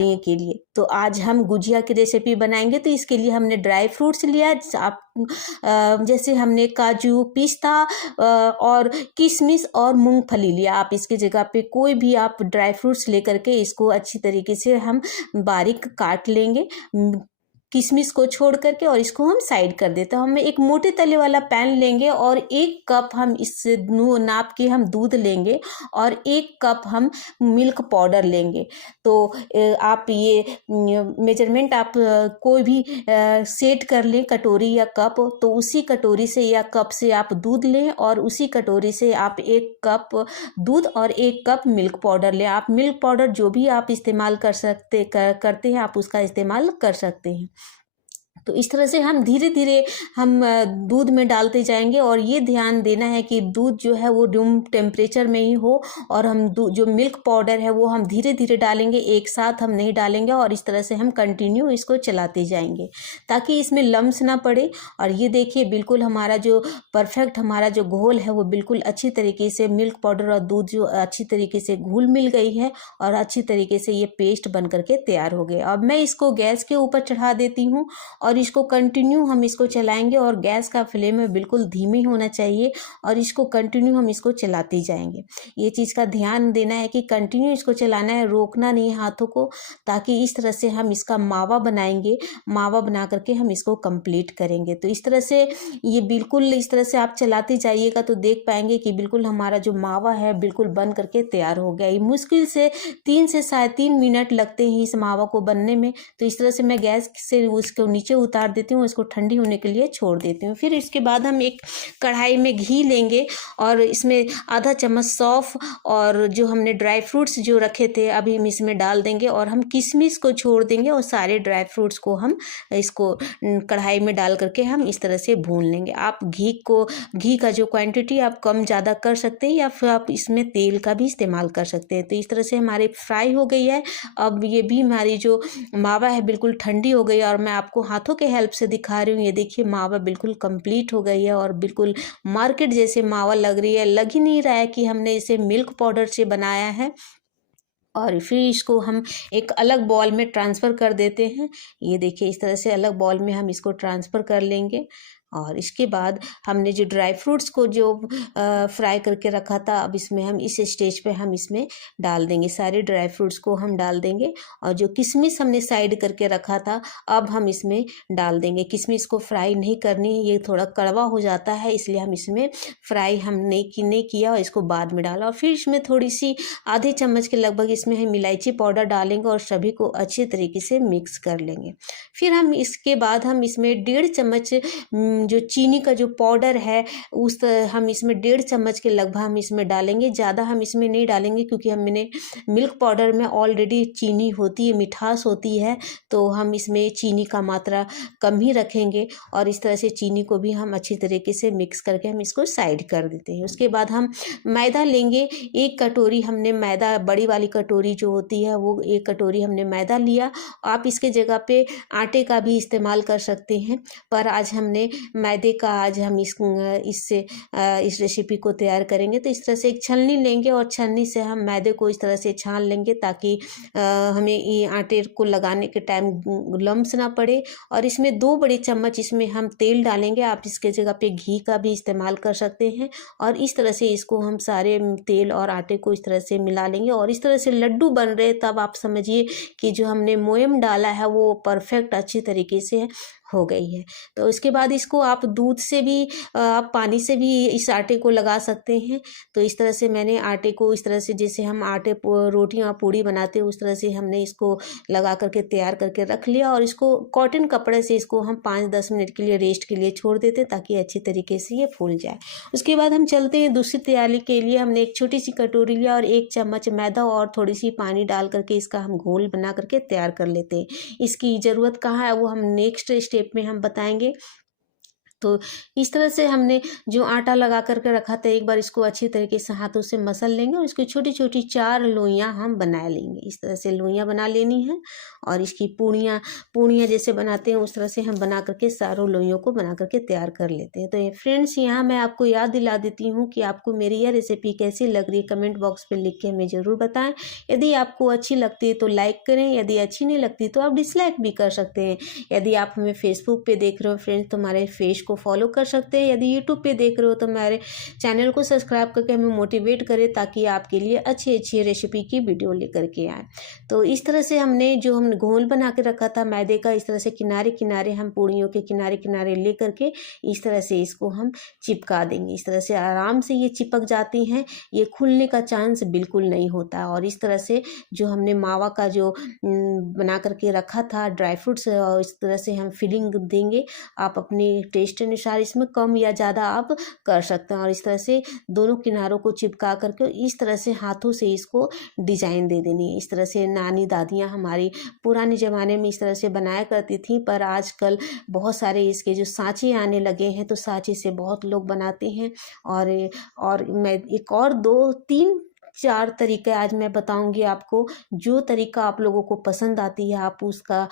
के लिए। तो आज हम गुजिया की रेसिपी बनाएंगे। तो इसके लिए हमने ड्राई फ्रूट्स लिया, आप जैसे हमने काजू, पिस्ता और किशमिश और मूंगफली लिया। आप इसकी जगह पे कोई भी आप ड्राई फ्रूट्स लेकर के इसको अच्छी तरीके से हम बारीक काट लेंगे, किशमिश को छोड़ करके, और इसको हम साइड कर देते हैं। हम एक मोटे तले वाला पैन लेंगे और 1 कप हम इससे नाप के हम दूध लेंगे और 1 कप हम मिल्क पाउडर लेंगे। तो आप ये मेजरमेंट आप कोई भी सेट कर लें, कटोरी या कप। तो उसी कटोरी से या कप से आप दूध लें और उसी कटोरी से आप 1 कप दूध और 1 कप मिल्क पाउडर लें। आप मिल्क पाउडर जो भी आप इस्तेमाल करते हैं आप उसका इस्तेमाल कर सकते हैं। तो इस तरह से हम धीरे धीरे हम दूध में डालते जाएंगे, और ये ध्यान देना है कि दूध जो है वो रूम टेम्परेचर में ही हो, और हम जो मिल्क पाउडर है वो हम धीरे धीरे डालेंगे, एक साथ हम नहीं डालेंगे। और इस तरह से हम कंटिन्यू इसको चलाते जाएंगे ताकि इसमें लम्स ना पड़े। और ये देखिए बिल्कुल हमारा जो परफेक्ट हमारा जो घोल है वो बिल्कुल अच्छी तरीके से मिल्क पाउडर और दूध जो अच्छी तरीके से घुल मिल गई है, और अच्छी तरीके से ये पेस्ट बन करके तैयार हो गया। अब मैं इसको गैस के ऊपर चढ़ा देती हूँ और इसको कंटिन्यू हम इसको चलाएंगे, और गैस का फ्लेम में बिल्कुल धीमी होना चाहिए, और इसको कंटिन्यू हम इसको चलाते जाएंगे। ये चीज़ का ध्यान देना है कि कंटिन्यू इसको चलाना है, रोकना नहीं हाथों को, ताकि इस तरह से हम इसका मावा बनाएंगे। मावा बना करके हम इसको कंप्लीट करेंगे। तो इस तरह से ये बिल्कुल इस तरह से आप चलाते जाइएगा तो देख पाएंगे कि बिल्कुल हमारा जो मावा है बिल्कुल बन करके तैयार हो गया। ये मुश्किल से 3 से 3.5 मिनट लगते हैं इस मावा को बनने में। तो इस तरह से मैं गैस से उसको नीचे उतार देती हूँ, इसको ठंडी होने के लिए छोड़ देती हूँ। फिर इसके बाद हम एक कढ़ाई में घी लेंगे और इसमें आधा चम्मच सौंफ और जो हमने ड्राई फ्रूट्स जो रखे थे अभी हम इसमें डाल देंगे, और हम किशमिश को छोड़ देंगे, और सारे ड्राई फ्रूट्स को हम इसको कढ़ाई में डाल करके हम इस तरह से भून लेंगे। आप घी का जो क्वांटिटी आप कम ज़्यादा कर सकते हैं, या फिर आप इसमें तेल का भी इस्तेमाल कर सकते हैं। तो इस तरह से हमारी फ्राई हो गई है। अब ये भी हमारी जो मावा है बिल्कुल ठंडी हो गई है, और मैं आपको हाथों के हेल्प से दिखा रही हूँ। ये देखिए मावा बिल्कुल कंप्लीट हो गई है, और बिल्कुल मार्केट जैसे मावा लग रही है। लग ही नहीं रहा है कि हमने इसे मिल्क पाउडर से बनाया है। और फिर इसको हम एक अलग बॉल में ट्रांसफ़र कर देते हैं। ये देखिए इस तरह से अलग बॉल में हम इसको ट्रांसफ़र कर लेंगे। और इसके बाद हमने जो ड्राई फ्रूट्स को जो फ्राई करके रखा था, अब इसमें हम इस स्टेज पे हम इसमें डाल देंगे, सारे ड्राई फ्रूट्स को हम डाल देंगे। और जो किशमिश हमने साइड करके रखा था अब हम इसमें डाल देंगे। किशमिश को फ्राई नहीं करनी है, ये थोड़ा कड़वा हो जाता है, इसलिए हम इसमें फ्राई हम नहीं किया और इसको बाद में डाला। और फिर इसमें थोड़ी सी आधे चम्मच के लगभग इसमें हम इलायची पाउडर डालेंगे और सभी को अच्छे तरीके से मिक्स कर लेंगे। फिर हम इसके बाद हम इसमें 1.5 चम्मच जो चीनी का जो पाउडर है हम इसमें 1.5 चम्मच के लगभग हम इसमें डालेंगे। ज़्यादा हम इसमें नहीं डालेंगे क्योंकि हमने मिल्क पाउडर में ऑलरेडी चीनी होती है, मिठास होती है, तो हम इसमें चीनी का मात्रा कम ही रखेंगे। और इस तरह से चीनी को भी हम अच्छी तरीके से मिक्स करके हम इसको साइड कर देते हैं। उसके बाद हम मैदा लेंगे। 1 कटोरी हमने मैदा, बड़ी वाली कटोरी जो होती है वो 1 कटोरी हमने मैदा लिया। आप इसके जगह पे आटे का भी इस्तेमाल कर सकते हैं, पर आज हमने मैदे का हम इससे इस रेसिपी को तैयार करेंगे। तो इस तरह से एक छलनी लेंगे और छलनी से हम मैदे को इस तरह से छान लेंगे ताकि हमें ये आटे को लगाने के टाइम लम्स ना पड़े। और इसमें 2 बड़े चम्मच इसमें हम तेल डालेंगे। आप इसके जगह पे घी का भी इस्तेमाल कर सकते हैं। और इस तरह से इसको हम सारे तेल और आटे को इस तरह से मिला लेंगे, और इस तरह से लड्डू बन रहे तब आप समझिए कि जो हमने मोयम डाला है वो परफेक्ट अच्छी तरीके से हो गई है। तो इसके बाद इसको आप दूध से भी आप पानी से भी इस आटे को लगा सकते हैं। तो इस तरह से मैंने आटे को इस तरह से जैसे हम रोटियां पूड़ी बनाते हैं उस तरह से हमने इसको लगा करके तैयार करके रख लिया, और इसको कॉटन कपड़े से इसको हम 5-10 मिनट के लिए रेस्ट के लिए छोड़ देते हैं ताकि अच्छी तरीके से ये फूल जाए। उसके बाद हम चलते हैं दूसरी तैयारी के लिए। हमने एक छोटी सी कटोरी लिया और 1 चम्मच मैदा और थोड़ी सी पानी डाल करके इसका हम घोल बना करके तैयार कर लेते हैं। इसकी ज़रूरत कहाँ है वो हम नेक्स्ट स्टेप में हम बताएंगे। तो इस तरह से हमने जो आटा लगा कर के रखा था, एक बार इसको अच्छी तरीके से हाथों से मसल लेंगे और इसकी छोटी छोटी 4 लोइयाँ हम बना लेंगे। इस तरह से लोइयाँ बना लेनी है और इसकी पूड़ियाँ पूड़ियाँ जैसे बनाते हैं उस तरह से हम बना करके सारों लोइयों को बना करके तैयार कर लेते हैं। तो ये फ्रेंड्स, यहाँ मैं आपको याद दिला देती हूँ कि आपको मेरी यह रेसिपी कैसी लग रही है, कमेंट बॉक्स पर लिख के हमें ज़रूर बताएं। यदि आपको अच्छी लगती है तो लाइक करें, यदि अच्छी नहीं लगती तो आप डिसलाइक भी कर सकते हैं। यदि आप हमें फेसबुक पे देख रहे हो फ्रेंड्स तो हमारे पेज को फॉलो कर सकते हैं। यदि यूट्यूब पे देख रहे हो तो हमारे चैनल को सब्सक्राइब करके हमें मोटिवेट करें ताकि आपके लिए अच्छी अच्छी रेसिपी की वीडियो लेकर के आए। तो इस तरह से हमने जो हमने घोल बना के रखा था मैदे का, इस तरह से किनारे किनारे हम पूड़ियों के किनारे किनारे ले करके इस तरह से इसको हम चिपका देंगे। इस तरह से आराम से ये चिपक जाती हैं, ये खुलने का चांस बिल्कुल नहीं होता। और इस तरह से जो हमने मावा का जो बना करके रखा था ड्राई फ्रूट्स, और इस तरह से हम फिलिंग देंगे। आप अपने टेस्ट अनुसार इसमें कम या ज़्यादा आप कर सकते हैं। और इस तरह से दोनों किनारों को चिपका करके इस तरह से हाथों से इसको डिजाइन दे देनी है। इस तरह से नानी दादियाँ हमारी पुराने ज़माने में इस तरह से बनाया करती थी, पर आजकल बहुत सारे इसके जो सांचे आने लगे हैं तो सांचे से बहुत लोग बनाते हैं। और मैं एक और 2 3 4 तरीके आज मैं बताऊंगी आपको। जो तरीका आप लोगों को पसंद आती है आप उसका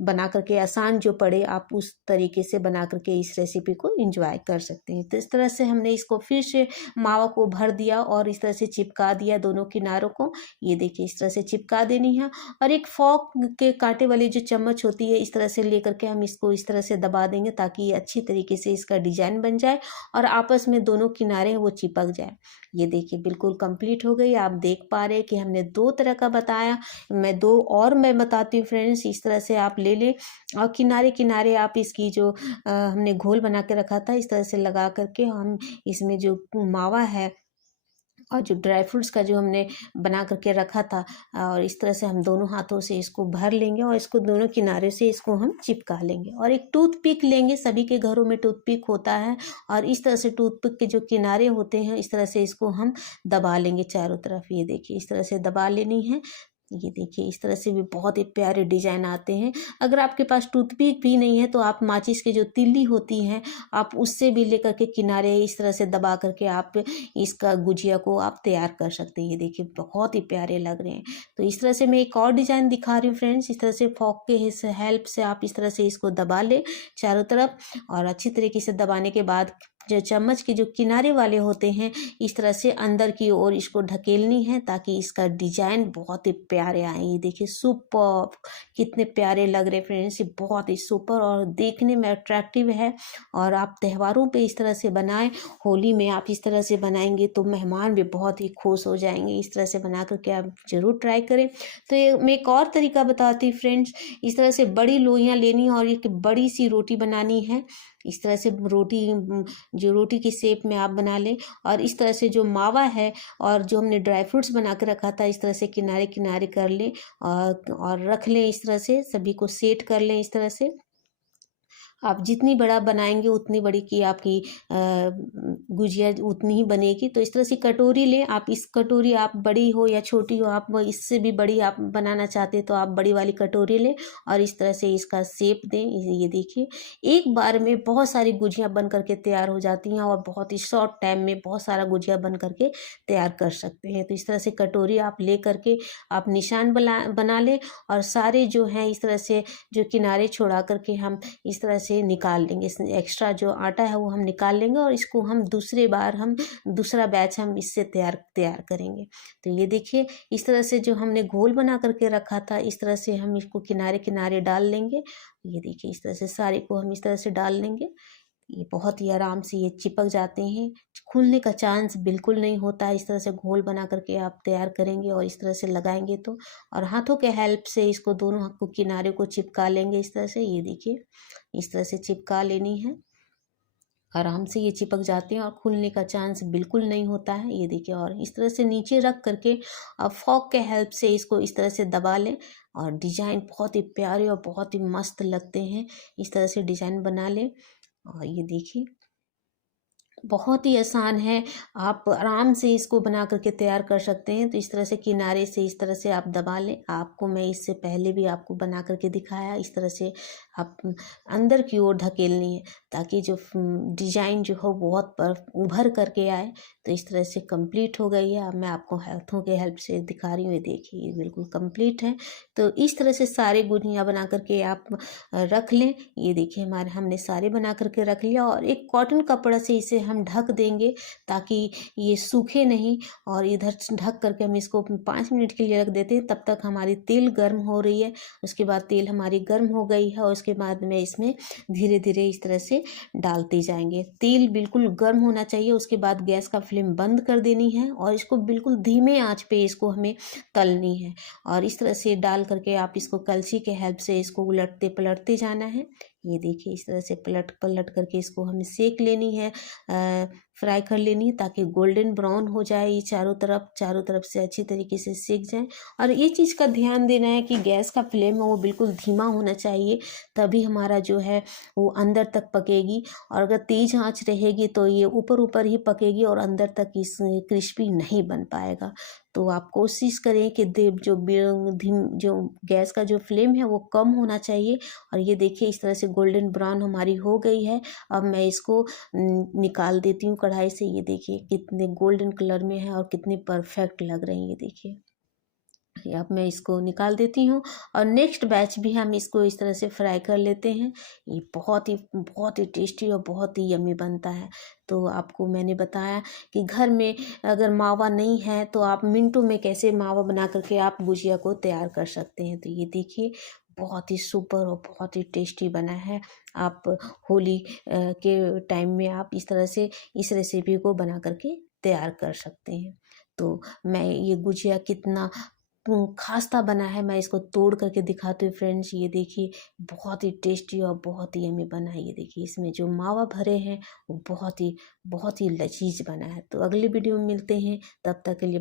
बना करके, आसान जो पड़े आप उस तरीके से बना करके इस रेसिपी को एंजॉय कर सकते हैं। तो इस तरह से हमने इसको फिर से मावा को भर दिया और इस तरह से चिपका दिया दोनों किनारों को। ये देखिए इस तरह से चिपका देनी है। और एक फॉक के कांटे वाली जो चम्मच होती है इस तरह से लेकर के हम इसको इस तरह से दबा देंगे ताकि ये अच्छी तरीके से इसका डिजाइन बन जाए और आपस में दोनों किनारे वो चिपक जाए। ये देखिए बिल्कुल कंप्लीट हो गई। आप देख पा रहे हैं कि हमने 2 तरह का बताया, मैं 2 और मैं बताती हूँ फ्रेंड्स। इस तरह से आप ले लें और किनारे किनारे आप इसकी जो हमने घोल बना के रखा था इस तरह से लगा करके हम इसमें जो मावा है और जो ड्राई फ्रूट्स का जो हमने बना करके रखा था और इस तरह से हम दोनों हाथों से इसको भर लेंगे और इसको दोनों किनारे से इसको हम चिपका लेंगे। और एक टूथपिक लेंगे, सभी के घरों में टूथपिक होता है और इस तरह से टूथपिक के जो किनारे होते हैं इस तरह से इसको हम दबा लेंगे चारों तरफ। ये देखिए इस तरह से दबा लेनी है। ये देखिए इस तरह से भी बहुत ही प्यारे डिजाइन आते हैं। अगर आपके पास टूथपिक भी नहीं है तो आप माचिस की जो तिल्ली होती है आप उससे भी लेकर के किनारे इस तरह से दबा करके आप इसका गुजिया को आप तैयार कर सकते हैं। ये देखिए बहुत ही प्यारे लग रहे हैं। तो इस तरह से मैं एक और डिजाइन दिखा रही हूँ फ्रेंड्स। इस तरह से फॉक के हेल्प से आप इस तरह से इसको दबा ले चारों तरफ और अच्छी तरीके से दबाने के बाद जो चम्मच के जो किनारे वाले होते हैं इस तरह से अंदर की ओर इसको ढकेलनी है ताकि इसका डिजाइन बहुत ही प्यारे आए। ये देखिए सुपर, कितने प्यारे लग रहे फ्रेंड्स, ये बहुत ही सुपर और देखने में अट्रैक्टिव है। और आप त्योहारों पे इस तरह से बनाएं, होली में आप इस तरह से बनाएंगे तो मेहमान भी बहुत ही खुश हो जाएंगे। इस तरह से बना करके आप जरूर ट्राई करें। तो ये मैं एक और तरीका बताती हूँ फ्रेंड्स। इस तरह से बड़ी लोइयाँ लेनी और एक बड़ी सी रोटी बनानी है। इस तरह से रोटी जो रोटी की शेप में आप बना लें और इस तरह से जो मावा है और जो हमने ड्राई फ्रूट्स बना के रखा था इस तरह से किनारे किनारे कर लें और रख लें। इस तरह से सभी को सेट कर लें। इस तरह से आप जितनी बड़ा बनाएंगे उतनी बड़ी की आपकी गुजिया उतनी ही बनेगी। तो इस तरह से कटोरी लें आप। इस कटोरी आप बड़ी हो या छोटी हो, आप इससे भी बड़ी आप बनाना चाहते हैं तो आप बड़ी वाली कटोरी लें और इस तरह से इसका शेप दें। ये देखिए एक बार में बहुत सारी गुजिया बन करके तैयार हो जाती हैं और बहुत ही शॉर्ट टाइम में बहुत सारा गुजिया बन करके तैयार कर सकते हैं। तो इस तरह से कटोरी आप ले करके आप निशान बना लें और सारे जो हैं इस तरह से जो किनारे छोड़ा करके हम इस तरह से निकाल लेंगे। एक्स्ट्रा जो आटा है वो हम निकाल लेंगे और इसको हम दूसरा बैच हम इससे तैयार करेंगे। तो ये देखिए इस तरह से जो हमने घोल बना करके रखा था इस तरह से हम इसको किनारे किनारे डाल लेंगे। ये देखिए इस तरह से सारे को हम इस तरह से डाल लेंगे। ये बहुत ही आराम से ये चिपक जाते हैं, खुलने का चांस बिल्कुल नहीं होता है। इस तरह से घोल बना करके आप तैयार करेंगे और इस तरह से लगाएंगे तो, और हाथों के हेल्प से इसको दोनों को किनारे को चिपका लेंगे इस तरह से। ये देखिए इस तरह से चिपका लेनी है, आराम से ये चिपक जाते हैं और खुलने का चांस बिल्कुल नहीं होता है। ये देखिए और इस तरह से नीचे रख करके आप फॉक के हेल्प से इसको इस तरह से दबा लें और डिजाइन बहुत ही प्यारे और बहुत ही मस्त लगते हैं। इस तरह से डिजाइन बना लें और ये देखिए बहुत ही आसान है, आप आराम से इसको बना करके तैयार कर सकते हैं। तो इस तरह से किनारे से इस तरह से आप दबा लें। आपको मैं इससे पहले भी आपको बना करके दिखाया, इस तरह से आप अंदर की ओर धकेलनी है ताकि जो डिजाइन जो हो बहुत पर उभर करके आए। तो इस तरह से कंप्लीट हो गई है। अब मैं आपको हाथों के हेल्प से दिखा रही हूँ, ये देखिए ये बिल्कुल कंप्लीट है। तो इस तरह से सारे गुजिया बना करके आप रख लें। ये देखिए हमारे हमने सारे बना करके रख लिया और एक कॉटन कपड़ा से इसे हम ढक देंगे ताकि ये सूखे नहीं। और इधर ढक करके हम इसको 5 मिनट के लिए रख देते हैं। तब तक हमारी तेल गर्म हो रही है। उसके बाद तेल हमारी गर्म हो गई है और उसके बाद में इसमें धीरे धीरे इस तरह से डालते जाएंगे। तेल बिल्कुल गर्म होना चाहिए। उसके बाद गैस का फ्लेम बंद कर देनी है और इसको बिल्कुल धीमे आंच पे इसको हमें तलनी है। और इस तरह से डाल करके आप इसको कलछी के हेल्प से इसको उलटते पलटते जाना है। ये देखिए इस तरह से पलट पलट करके इसको हमें सेक लेनी है, फ्राई कर लेनी है ताकि गोल्डन ब्राउन हो जाए। ये चारों तरफ से अच्छी तरीके से सेक जाए। और ये चीज़ का ध्यान देना है कि गैस का फ्लेम है वो बिल्कुल धीमा होना चाहिए, तभी हमारा जो है वो अंदर तक पकेगी। और अगर तेज आंच रहेगी तो ये ऊपर ऊपर ही पकेगी और अंदर तक इस क्रिस्पी नहीं बन पाएगा। तो आप कोशिश करें कि जो गैस का जो फ्लेम है वो कम होना चाहिए। और ये देखिए इस तरह से गोल्डन ब्राउन हमारी हो गई है। अब मैं इसको निकाल देती हूँ कढ़ाई से। ये देखिए कितने गोल्डन कलर में है और कितने परफेक्ट लग रहे हैं। ये देखिए अब मैं इसको निकाल देती हूँ और नेक्स्ट बैच भी हम इसको इस तरह से फ्राई कर लेते हैं। ये बहुत ही टेस्टी और बहुत ही यम्मी बनता है। तो आपको मैंने बताया कि घर में अगर मावा नहीं है तो आप मिनटों में कैसे मावा बना करके आप गुजिया को तैयार कर सकते हैं। तो ये देखिए बहुत ही सुपर और बहुत ही टेस्टी बना है। आप होली के टाइम में आप इस तरह से इस रेसिपी को बना करके तैयार कर सकते हैं। तो मैं ये गुजिया कितना खास्ता बना है मैं इसको तोड़ करके दिखाती हूँ फ्रेंड्स। ये देखिए बहुत ही टेस्टी और बहुत ही यम्मी बना है। ये देखिए इसमें जो मावा भरे हैं वो बहुत ही लजीज बना है। तो अगली वीडियो में मिलते हैं, तब तक के लिए